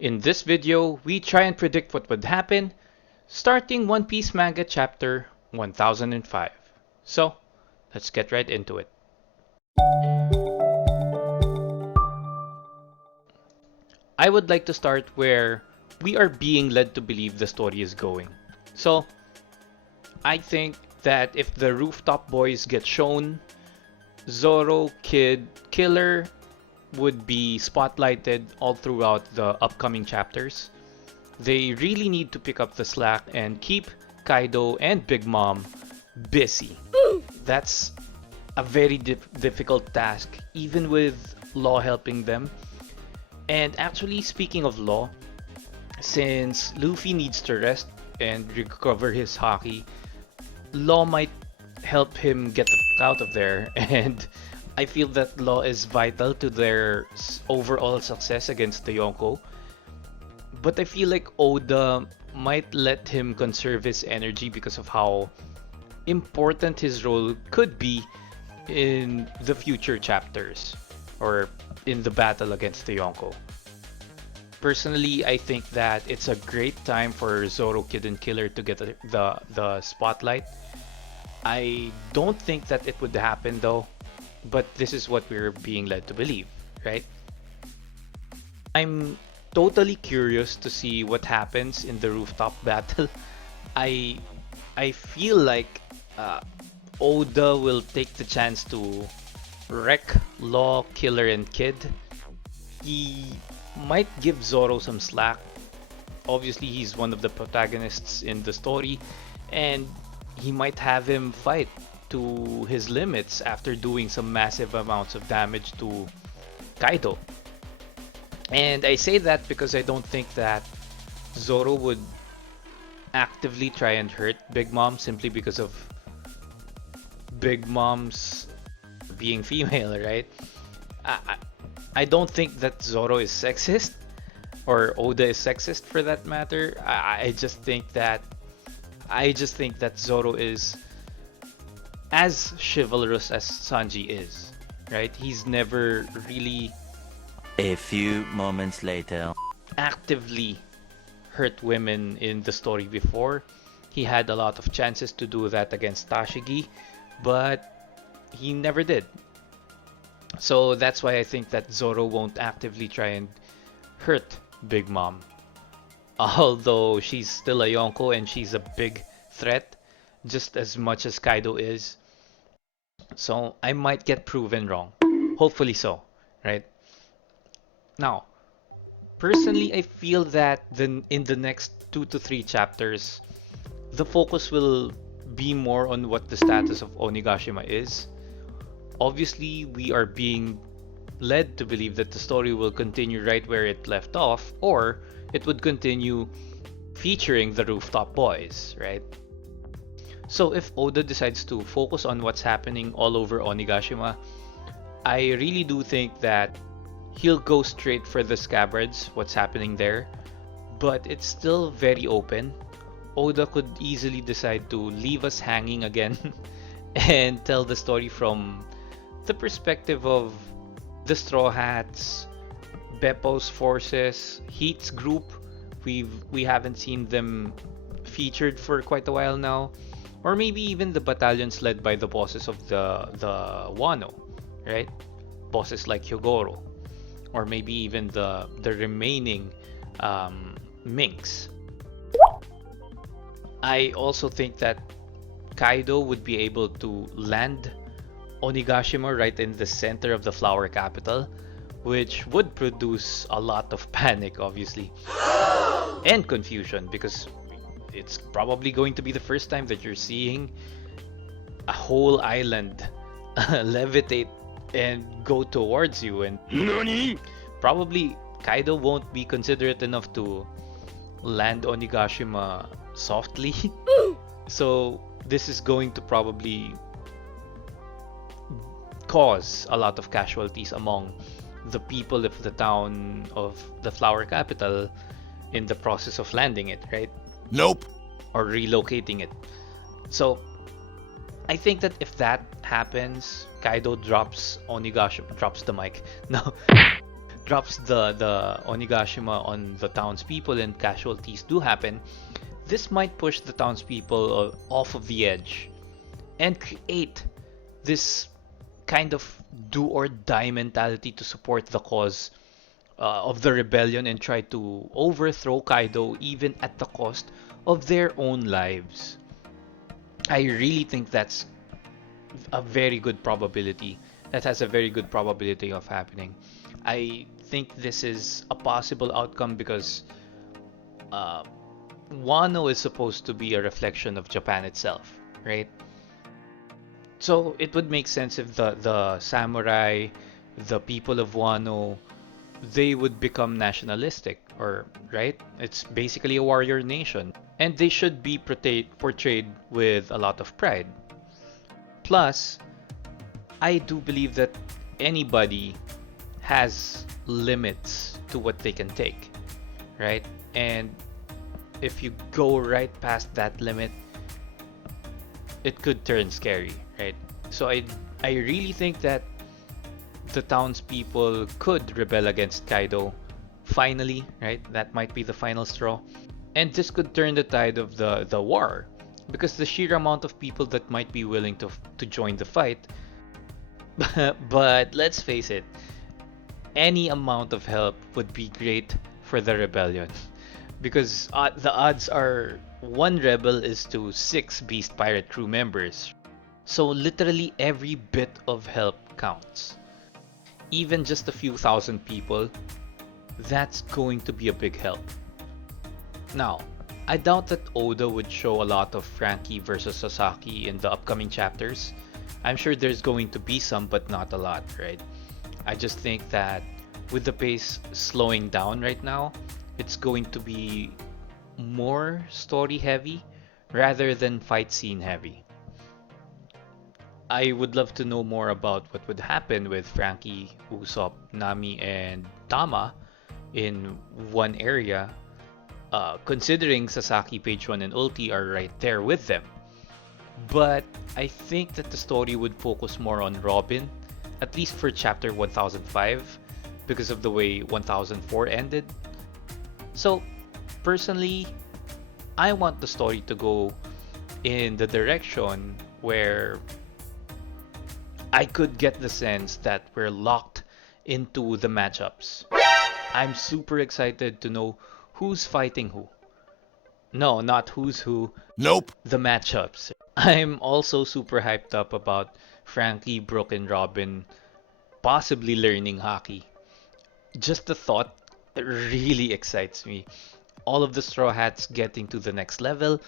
In this video, we try and predict what would happen starting One Piece manga chapter 1005. So, let's get right into it. I would like to start where we are being led to believe the story is going. So, I think that if the rooftop boys get shown, Zoro, Kid, Killer would be spotlighted all throughout the upcoming chapters. They really need to pick up the slack and keep Kaido and Big Mom busy. That's a very difficult task, even with Law helping them. And actually, speaking of Law, since Luffy needs to rest and recover his haki, Law might help him get the f out of there. And I feel that Law is vital to their overall success against the Yonko. But I feel like Oda might let him conserve his energy because of how important his role could be in the future chapters or in the battle against the Yonko. Personally, I think that it's a great time for Zoro, Kid, and Killer to get the spotlight. I don't think that it would happen though, but this is what we're being led to believe, right? I'm totally curious to see what happens in the rooftop battle. I I feel like Oda will take the chance to wreck Law, Killer, and Kid. He might give Zoro some slack. Obviously, he's one of the protagonists in the story, and he might have him fight to his limits after doing some massive amounts of damage to Kaido. And I say that because I don't think that Zoro would actively try and hurt Big Mom simply because of Big Mom's being female, right? I, I I don't think that Zoro is sexist or Oda is sexist for that matter. I just think that Zoro is as chivalrous as Sanji is, right? He's never really A few moments later. actively hurt women in the story before. He had a lot of chances to do that against Tashigi, but he never did. So that's why I think that Zoro won't actively try and hurt Big Mom. Although she's still a Yonko and she's a big threat, just as much as Kaido is. So I might get proven wrong. Hopefully so, right? Now, personally, I feel that in the next 2 to 3 chapters, the focus will be more on what the status of Onigashima is. Obviously, we are being led to believe that the story will continue right where it left off, or it would continue featuring the rooftop boys, right? So if Oda decides to focus on what's happening all over Onigashima, I really do think that he'll go straight for the scabbards, what's happening there, but it's still very open. Oda could easily decide to leave us hanging again and tell the story from the perspective of the Straw Hats, Beppo's forces, Heat's group. We haven't seen them featured for quite a while now, or maybe even the battalions led by the bosses of the Wano, right? Bosses like Hyogoro, or maybe even the remaining Minks. I also think that Kaido would be able to land Onigashima right in the center of the flower capital, which would produce a lot of panic, obviously, and confusion because it's probably going to be the first time that you're seeing a whole island levitate and go towards you, and NANI? probably Kaido won't be considerate enough to land Onigashima softly. So this is going to probably cause a lot of casualties among the people of the town of the flower capital in the process of landing it, right? Nope. Or relocating it. So I think that if that happens, Kaido drops Onigashima, drops the mic. No, drops the Onigashima on the townspeople and casualties do happen, this might push the townspeople off of the edge and create this kind of do or die mentality to support the cause of the rebellion and try to overthrow Kaido even at the cost of their own lives. I really think that's a very good probability. That has a very good probability of happening. I think this is a possible outcome because uh, Wano is supposed to be a reflection of Japan itself, right? So it would make sense if the samurai, the people of Wano, they would become nationalistic, or right? It's basically a warrior nation, and they should be portrayed with a lot of pride. Plus, I do believe that anybody has limits to what they can take, right? And if you go right past that limit, it could turn scary, right? So I really think that the townspeople could rebel against Kaido finally, right? That might be the final straw. And this could turn the tide of the war because the sheer amount of people that might be willing to join the fight. But let's face it, any amount of help would be great for the rebellion because the odds are one rebel is to six Beast Pirate crew members. So literally every bit of help counts. Even just a few thousand people, that's going to be a big help. Now, I doubt that Oda would show a lot of Frankie versus Sasaki in the upcoming chapters. I'm sure there's going to be some, but not a lot, right? I just think that with the pace slowing down right now, it's going to be more story heavy rather than fight scene heavy. I would love to know more about what would happen with Frankie, Usopp, Nami, and Tama in one area, considering Sasaki, Page 1, and Ulti are right there with them. But I think that the story would focus more on Robin, at least for chapter 1005, because of the way 1004 ended. So, personally, I want the story to go in the direction where I could get the sense that we're locked into the matchups. I'm super excited to know who's fighting who. No, not who's who. Nope. The matchups. I'm also super hyped up about Frankie, Brooke, and Robin possibly learning hockey. Just the thought really excites me. All of the Straw Hats getting to the next level.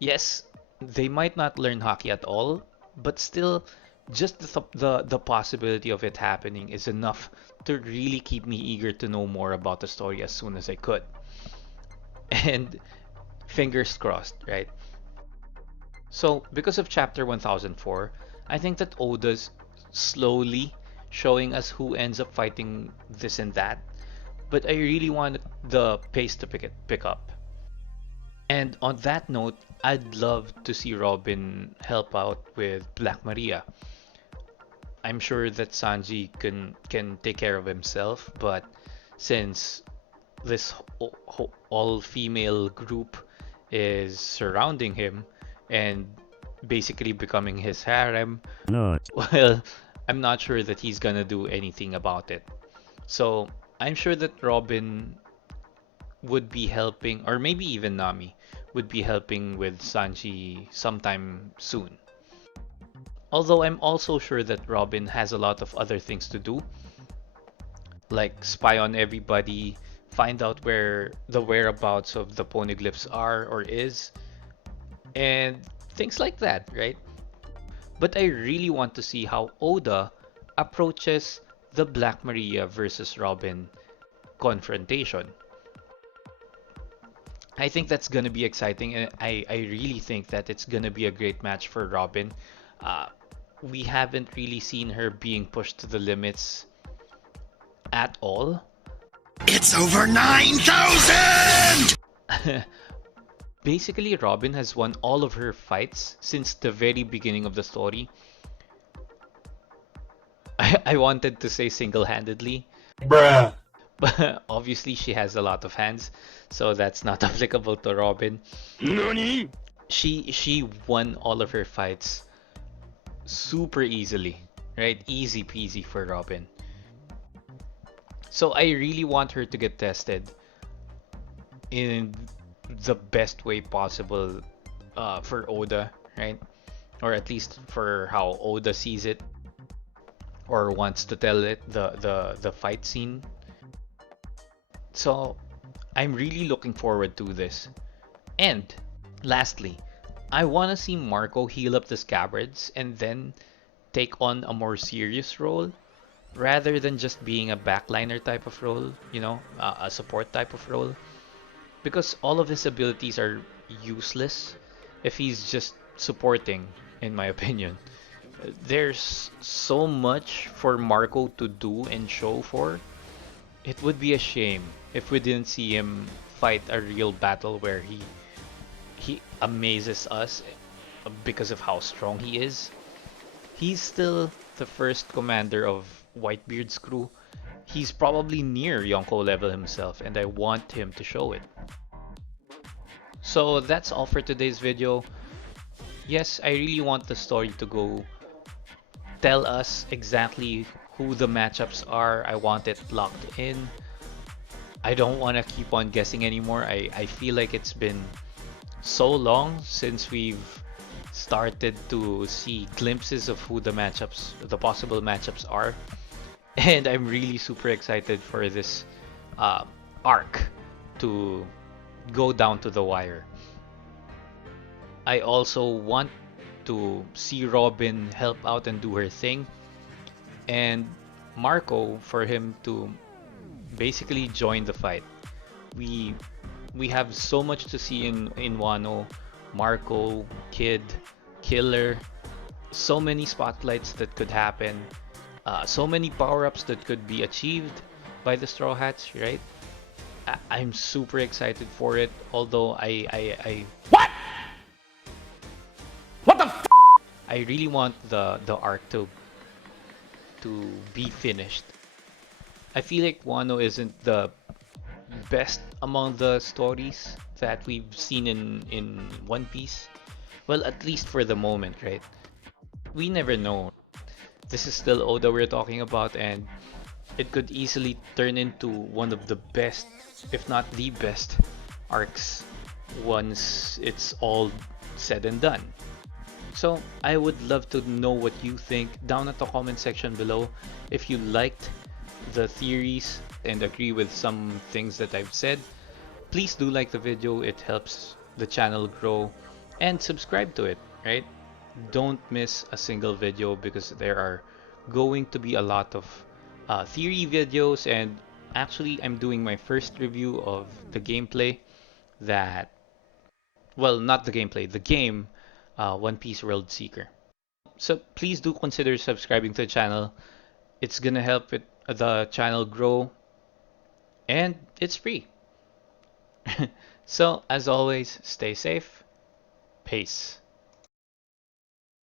Yes, they might not learn hockey at all, but still, just the possibility of it happening is enough to really keep me eager to know more about the story as soon as I could. And fingers crossed, right? So, because of chapter 1004, I think that Oda's slowly showing us who ends up fighting this and that, but I really want the pace to pick up. And on that note, I'd love to see Robin help out with Black Maria. I'm sure that Sanji can take care of himself, but since this all-female group is surrounding him and basically becoming his harem, No. well, I'm not sure that he's gonna do anything about it. So I'm sure that Robin would be helping, or maybe even Nami would be helping with Sanji sometime soon. Although I'm also sure that Robin has a lot of other things to do, like spy on everybody, find out where the whereabouts of the poneglyphs are or is, and things like that, right? But I really want to see how Oda approaches the Black Maria versus Robin confrontation. I think that's gonna be exciting, and I really think that it's gonna be a great match for Robin. Uh, we haven't really seen her being pushed to the limits at all. It's over 9,000! Basically, Robin has won all of her fights since the very beginning of the story. I wanted to say single-handedly, Bruh. But obviously she has a lot of hands, so that's not applicable to Robin. NANI?! She won all of her fights super easily, right? Easy peasy for Robin. So I really want her to get tested in the best way possible for Oda, right? Or at least for how Oda sees it or wants to tell it, the fight scene. So I'm really looking forward to this. And lastly, I want to see Marco heal up the scabbards and then take on a more serious role rather than just being a backliner type of role, a support type of role. Because all of his abilities are useless if he's just supporting, in my opinion. There's so much for Marco to do and show for. It would be a shame if we didn't see him fight a real battle where he amazes us because of how strong he is. He's still the first commander of Whitebeard's crew. He's probably near Yonko level himself, and I want him to show it. So that's all for today's video. Yes, I really want the story to go tell us exactly who the matchups are. I want it locked in. I don't want to keep on guessing anymore. I feel like it's been so long since we've started to see glimpses of who the possible matchups are. And I'm really super excited for this uh, arc to go down to the wire. I also want to see Robin help out and do her thing, and Marco for him to basically join the fight. We we have so much to see in Wano, Marco, Kid, Killer, so many spotlights that could happen, so many power-ups that could be achieved by the Straw Hats, right? I'm super excited for it, although What? What the f? I really want the arc to be finished. I feel like Wano isn't the best among the stories that we've seen in One Piece. Well, at least for the moment, right? We never know. This is still Oda we're talking about, and it could easily turn into one of the best, if not the best, arcs once it's all said and done. So I would love to know what you think down at the comment section below. If you liked the theories and agree with some things that I've said, please do like the video. It helps the channel grow, and subscribe to it, right? Don't miss a single video because there are going to be a lot of theory videos, and actually I'm doing my first review of the gameplay that, well, not the gameplay, the game, One Piece World Seeker. So please do consider subscribing to the channel. It's gonna help the channel grow, and it's free. So as always, stay safe. Peace.